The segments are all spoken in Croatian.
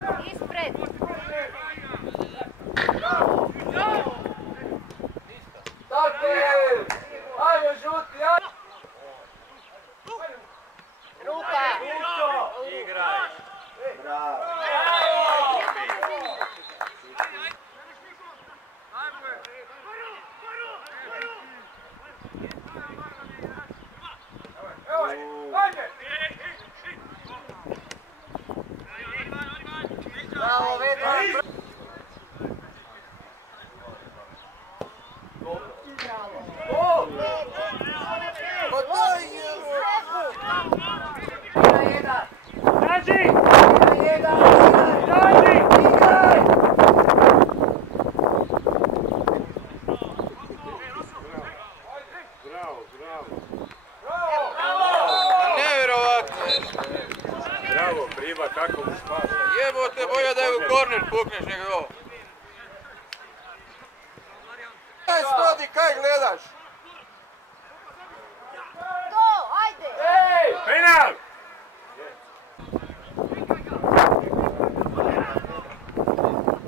Ispred. Tako je! Ajmo žuti, ajmo! Ruka. Igraj. Bravo! Bravo, Vedran! Bravo, Priba, kako mu spaša. Jebote, bolje da je u korner pukneš nego ovo. Kaj stodi, kaj gledaš? To, ajde. Penal!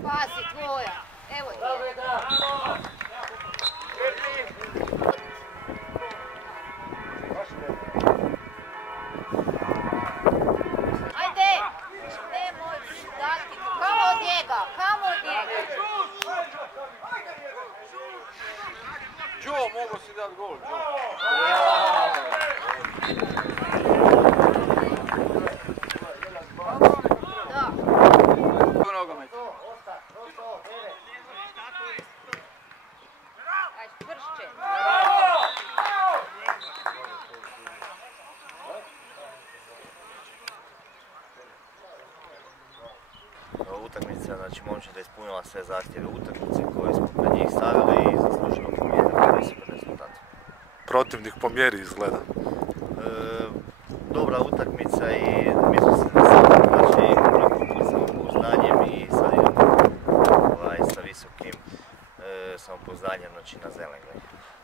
Pasi tvoja. Evo ti je. Ajde. Nemoj dati. Kamo od njega, kamo od njega. Joe, mogu si dat gol, Joe. Da. U nogomet. Aj, čvršće. Utakmica, znači momčad je ispunila sve zahtjeve utakmice koje smo pred njih stavili i zasluženo pomijenili visoke rezultate. Protivnik po mjeri izgleda. Dobra utakmica i mislim se da sam znači samopouznanjem i sad idemo sa visokim samopouzdanjem znači na Zelengaj.